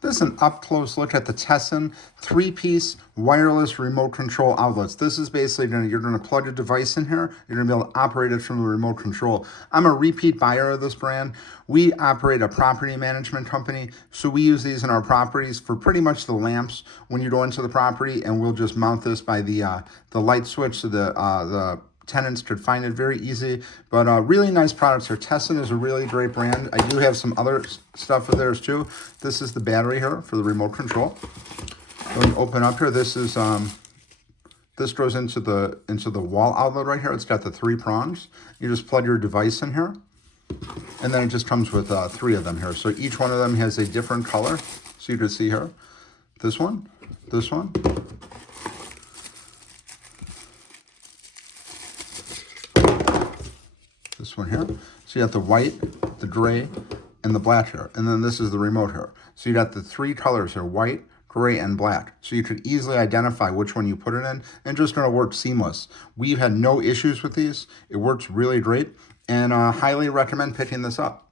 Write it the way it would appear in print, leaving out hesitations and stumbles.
This is an up-close look at the Tessan 3-piece wireless remote control outlets. This is basically you're gonna plug a device in here. You're gonna be able to operate it from the remote control. I'm a repeat buyer of this brand. We operate a property management company, so we use these in our properties for pretty much the lamps when you go into the property, and we'll just mount this by the light switch so the tenants could find it very easy. But really nice products here. Tessan is a really great brand. I do have some other stuff of theirs too. This is the battery here for the remote control. When you open up here, this is this goes into the wall outlet right here. It's got the 3 prongs. You just plug your device in here, and then it just comes with 3 of them here. So each one of them has a different color. So you can see here, this one, this one, this one here. So you got the white, the gray, and the black here. And then this is the remote here. So you got the 3 colors here, white, gray, and black. So you could easily identify which one you put it in, and just gonna work seamless. We've had no issues with these. It works really great, and highly recommend picking this up.